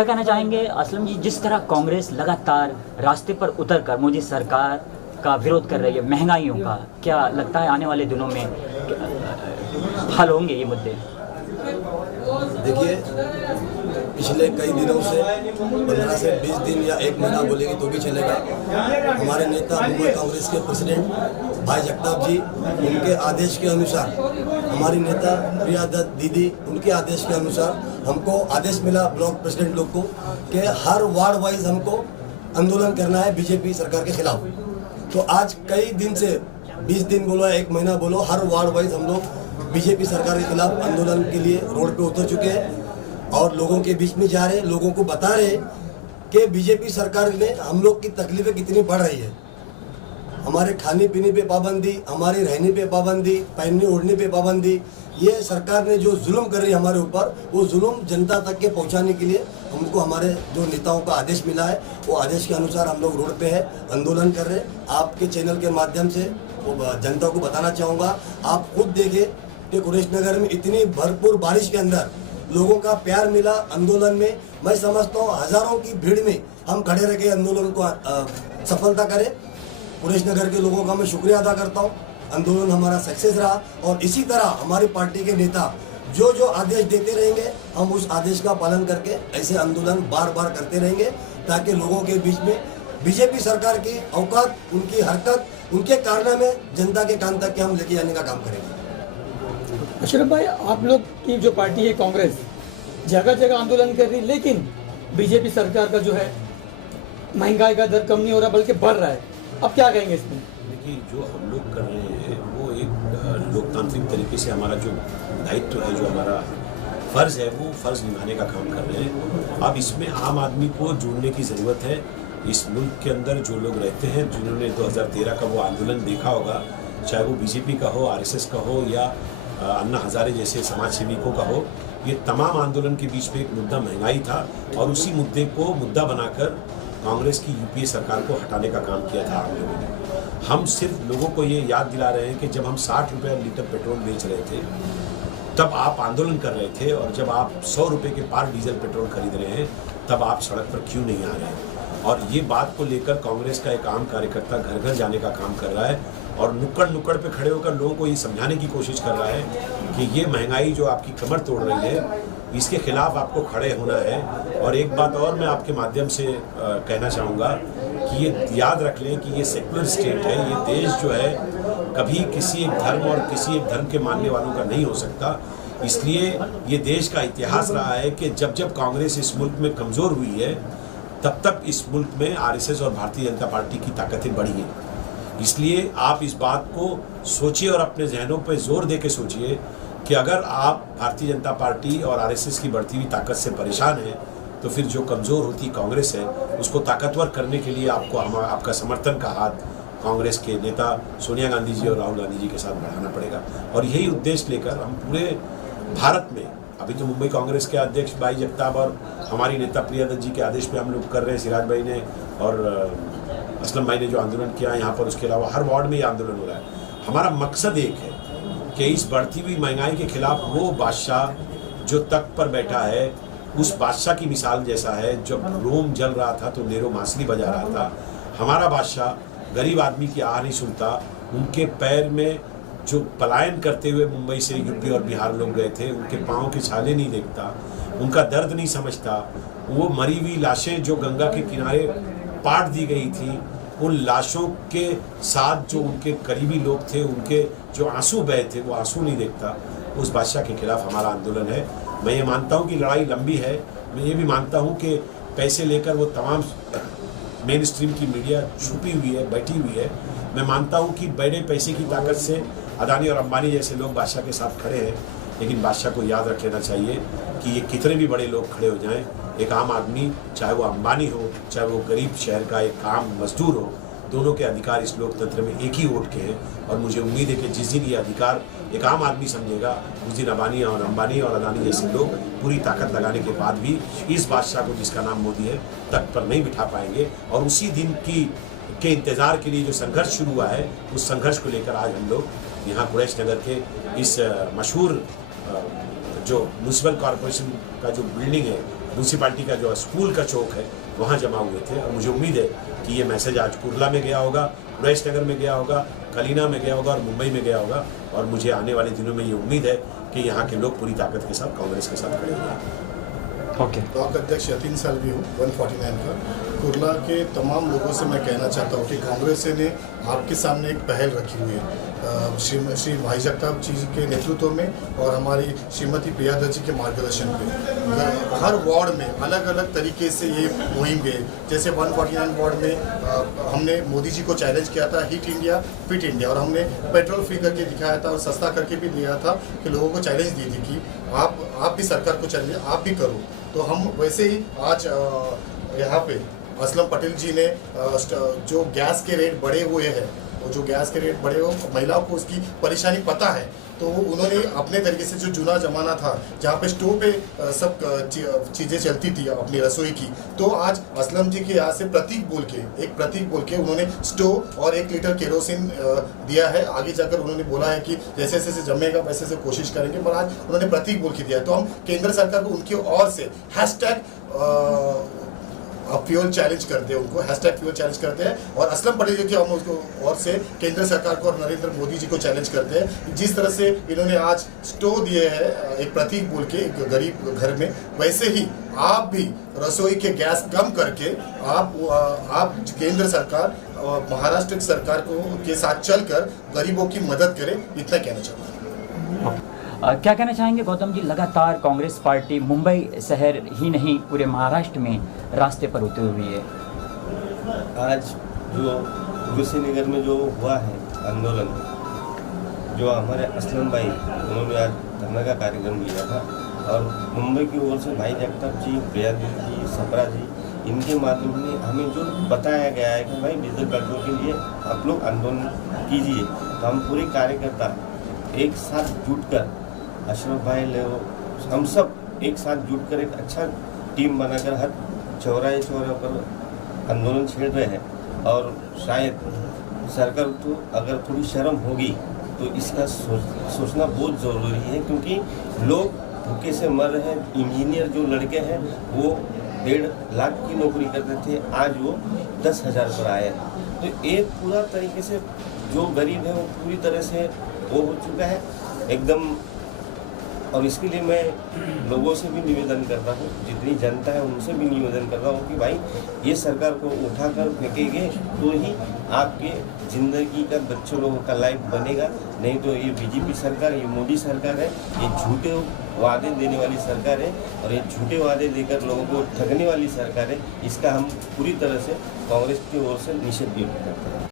क्या कहना चाहेंगे असलम जी, जिस तरह कांग्रेस लगातार रास्ते पर उतरकर मोदी सरकार का विरोध कर रही है, महंगाइयों का, क्या लगता है आने वाले दिनों में हल होंगे ये मुद्दे? देखिए, पिछले कई दिनों से 15 से 20 दिन या 1 महीना बोलेंगे तो भी चलेगा, हमारे नेता मुंबई कांग्रेस के प्रेसिडेंट भाई जगताप जी, उनके आदेश के अनुसार, हमारी नेता प्रिया दत्त दीदी, उनके आदेश के अनुसार हमको आदेश मिला ब्लॉक प्रेसिडेंट लोग को कि हर वार्ड वाइज हमको आंदोलन करना है बीजेपी सरकार के खिलाफ। तो आज कई दिन से 20 दिन बोलो 1 महीना बोलो, हर वार्ड वाइज हम लोग बीजेपी सरकार के खिलाफ आंदोलन के लिए रोड पे उतर चुके हैं और लोगों के बीच में जा रहे, लोगों को बता रहे कि बीजेपी सरकार में हम लोग की तकलीफें कितनी बढ़ रही है। हमारे खाने पीने पे पाबंदी, हमारे रहने पे पाबंदी, पहनने ओढ़ने पे पाबंदी, ये सरकार ने जो जुल्म कर रही है हमारे ऊपर, वो जुल्म जनता तक के पहुंचाने के लिए हमको हमारे जो नेताओं का आदेश मिला है, वो आदेश के अनुसार हम लोग रोड पे है, आंदोलन कर रहे हैं। आपके चैनल के माध्यम से जनता को बताना चाहूँगा, आप खुद देखें कि कुरैश नगर में इतनी भरपूर बारिश के अंदर लोगों का प्यार मिला आंदोलन में। मैं समझता हूँ हजारों की भीड़ में हम खड़े रह के आंदोलन को सफलता करें। कुरैश नगर के लोगों का मैं शुक्रिया अदा करता हूँ, आंदोलन हमारा सक्सेस रहा और इसी तरह हमारी पार्टी के नेता जो जो आदेश देते रहेंगे, हम उस आदेश का पालन करके ऐसे आंदोलन बार बार करते रहेंगे ताकि लोगों के बीच में बीजेपी सरकार की औकात, उनकी हरकत, उनके कारनामे जनता के कान तक के हम लेके जाने का काम करेंगे। अशरफ भाई, आप लोग की जो पार्टी है कांग्रेस जगह जगह आंदोलन कर रही, लेकिन बीजेपी सरकार का जो है महंगाई का दर कम नहीं हो रहा बल्कि बढ़ रहा है, अब क्या कहेंगे इसमें? देखिए, जो हम लोग कर रहे हैं वो एक लोकतांत्रिक तरीके से हमारा जो दायित्व है, जो हमारा फ़र्ज़ है, वो फ़र्ज़ निभाने का काम कर रहे हैं। अब इसमें आम आदमी को जोड़ने की ज़रूरत है। इस मुल्क के अंदर जो लोग रहते हैं, जिन्होंने 2013 का वो आंदोलन देखा होगा, चाहे वो बीजेपी का हो, आरएसएस का हो या अन्ना हज़ारे जैसे समाज सेविकों का हो, ये तमाम आंदोलन के बीच में एक मुद्दा महंगाई था और उसी मुद्दे को मुद्दा बनाकर कांग्रेस की यूपीए सरकार को हटाने का काम किया था हम लोगों ने। हम सिर्फ लोगों को ये याद दिला रहे हैं कि जब हम 60 रुपये लीटर पेट्रोल बेच रहे थे तब आप आंदोलन कर रहे थे, और जब आप 100 रुपये के पार डीजल पेट्रोल खरीद रहे हैं तब आप सड़क पर क्यों नहीं आ रहे हैं। और ये बात को लेकर कांग्रेस का एक आम कार्यकर्ता घर घर जाने का काम कर रहा है और नुक्कड़ पे खड़े होकर लोगों को ये समझाने की कोशिश कर रहा है कि ये महंगाई जो आपकी कमर तोड़ रही है, इसके खिलाफ आपको खड़े होना है। और एक बात और मैं आपके माध्यम से कहना चाहूँगा कि ये याद रख लें कि ये सेकुलर स्टेट है, ये देश जो है कभी किसी एक धर्म और किसी एक धर्म के मानने वालों का नहीं हो सकता। इसलिए ये देश का इतिहास रहा है कि जब जब कांग्रेस इस मुल्क में कमज़ोर हुई है तब तक इस मुल्क में आरएसएस और भारतीय जनता पार्टी की ताकतें बढ़ी हैं। इसलिए आप इस बात को सोचिए और अपने जहनों पर जोर दे के सोचिए कि अगर आप भारतीय जनता पार्टी और आरएसएस की बढ़ती हुई ताकत से परेशान हैं तो फिर जो कमज़ोर होती कांग्रेस है उसको ताकतवर करने के लिए आपको आपका समर्थन का हाथ कांग्रेस के नेता सोनिया गांधी जी और राहुल गांधी जी के साथ बढ़ाना पड़ेगा। और यही उद्देश्य लेकर हम पूरे भारत में, अभी तो मुंबई कांग्रेस के अध्यक्ष भाई जगताप और हमारी नेता प्रिया दत्त जी के आदेश पे हम लोग कर रहे हैं, सिराज भाई ने और असलम भाई ने जो आंदोलन किया यहाँ पर, उसके अलावा हर वार्ड में ये आंदोलन हो रहा है। हमारा मकसद एक है कि इस बढ़ती हुई महंगाई के खिलाफ वो बादशाह जो तख्त पर बैठा है, उस बादशाह की मिसाल जैसा है। जब रोम जल रहा था तो नेरो बांसुरी बजा रहा था। हमारा बादशाह गरीब आदमी की आह नहीं सुनता, उनके पैर में जो पलायन करते हुए मुंबई से यूपी और बिहार लोग गए थे, उनके पाँव के छाले नहीं देखता, उनका दर्द नहीं समझता। वो मरी हुई लाशें जो गंगा के किनारे पाट दी गई थी, उन लाशों के साथ जो उनके करीबी लोग थे, उनके जो आंसू बहे थे, वो आंसू नहीं देखता। उस बादशाह के खिलाफ हमारा आंदोलन है। मैं ये मानता हूँ कि लड़ाई लंबी है। मैं ये भी मानता हूँ कि पैसे लेकर वो तमाम मेन स्ट्रीम की मीडिया छुपी हुई है, बैठी हुई है। मैं मानता हूँ कि बड़े पैसे की ताकत से अदानी और अंबानी जैसे लोग बादशाह के साथ खड़े हैं, लेकिन बादशाह को याद रख लेना चाहिए कि ये कितने भी बड़े लोग खड़े हो जाएं, एक आम आदमी, चाहे वो अंबानी हो, चाहे वो गरीब शहर का एक आम मजदूर हो, दोनों के अधिकार इस लोकतंत्र में एक ही वोट के हैं। और मुझे उम्मीद है कि जिस दिन ये अधिकार एक आम आदमी समझेगा, उस दिन अंबानी और अदानी जैसे लोग पूरी ताकत लगाने के बाद भी इस बादशाह को, जिसका नाम मोदी है, तख्त पर नहीं बिठा पाएंगे। और उसी दिन के इंतज़ार के लिए जो संघर्ष शुरू हुआ है, उस संघर्ष को लेकर आज हम लोग यहाँ कुरैश नगर के इस मशहूर जो म्यूनसिपल कॉरपोरेशन का जो बिल्डिंग है, म्यूनसिपालिटी का जो स्कूल का चौक है, वहाँ जमा हुए थे। और मुझे उम्मीद है कि ये मैसेज आज कुर्ला में गया होगा, उमेश नगर में गया होगा, कलीना में गया होगा और मुंबई में गया होगा। और मुझे आने वाले दिनों में ये उम्मीद है कि यहाँ के लोग पूरी ताकत के साथ कांग्रेस के साथ खड़े होंगे। ओके। ब्लॉक अध्यक्ष यतीन सालवी हूँ 149 का। कुर्ला के तमाम लोगों से मैं कहना चाहता हूँ कि कांग्रेस ने आपके सामने एक पहल रखी हुई है श्री भाई जगताप जी के नेतृत्व में और हमारी श्रीमती प्रियादत्त जी के मार्गदर्शन पे हर वार्ड में अलग अलग तरीके से ये मुहिम गए। जैसे 149 वार्ड में हमने मोदी जी को चैलेंज किया था हिट इंडिया फिट इंडिया, और हमने पेट्रोल फ्री करके दिखाया था और सस्ता करके भी दिया था कि लोगों को चैलेंज दी थी कि आप भी सरकार को चैलेंज आप भी करो। तो हम वैसे ही आज यहाँ पे असलम पटेल जी ने जो गैस के रेट बढ़े हुए हैं, वो जो गैस के रेट बढ़े हुए महिलाओं को उसकी परेशानी पता है, तो उन्होंने अपने तरीके से जो जूना ज़माना था जहाँ पे स्टोव पे सब चीज़ें चलती थी अपनी रसोई की, तो आज असलम जी के यहाँ से प्रतीक बोल के उन्होंने स्टोव और 1 लीटर केरोसिन दिया है। आगे जाकर उन्होंने बोला है कि जैसे जैसे जमेगा वैसे वैसे कोशिश करेंगे, पर आज उन्होंने प्रतीक बोल के दिया है। तो हम केंद्र सरकार को उनकी ओर से फ्यूल चैलेंज करते हैं, उनको #फ्यूल चैलेंज करते हैं। और असलम पटेल जी की हम उसको और से केंद्र सरकार को और नरेंद्र मोदी जी को चैलेंज करते हैं। जिस तरह से इन्होंने आज स्टोव दिए हैं एक प्रतीक बोल के एक गरीब घर में, वैसे ही आप भी रसोई के गैस कम करके आप केंद्र सरकार और महाराष्ट्र सरकार को के साथ चलकर गरीबों की मदद करें, इतना कहना चाहता हूँ। क्या कहना चाहेंगे गौतम जी, लगातार कांग्रेस पार्टी मुंबई शहर ही नहीं पूरे महाराष्ट्र में रास्ते पर उतरी हुई है। आज जो कुशीनगर में जो हुआ है आंदोलन, जो हमारे असलम भाई उन्होंने आज धरना का कार्यक्रम लिया था और मुंबई की ओर से भाई जगताप जी, प्रियादत्त जी, सपरा जी, इनके माध्यम में हमें जो बताया गया है कि भाई डीजल पेट्रोल के लिए आप लोग आंदोलन कीजिए। तो हम पूरे कार्यकर्ता एक साथ जुटकर अशरफ भाई हम सब एक साथ जुटकर एक अच्छा टीम बनाकर हर चौराहे पर आंदोलन छेड़ रहे हैं। और शायद सरकार को अगर थोड़ी शर्म होगी तो इसका सोचना बहुत ज़रूरी है, क्योंकि लोग भूखे से मर रहे हैं। इंजीनियर जो लड़के हैं वो 1.5 लाख की नौकरी करते थे, आज वो 10,000 पर आए हैं। तो एक पूरा तरीके से जो गरीब है वो पूरी तरह से वो हो चुका है एकदम। और इसके लिए मैं लोगों से भी निवेदन करता हूँ, जितनी जनता है उनसे भी निवेदन करता हूँ कि भाई ये सरकार को उठाकर फेंकेंगे तो ही आपके ज़िंदगी का बच्चों लोगों का लाइफ बनेगा, नहीं तो ये बीजेपी सरकार, ये मोदी सरकार है, ये झूठे वादे देने वाली सरकार है और ये झूठे वादे देकर लोगों को ठगने वाली सरकार है। इसका हम पूरी तरह से कांग्रेस की ओर से निषेध भी करते हैं।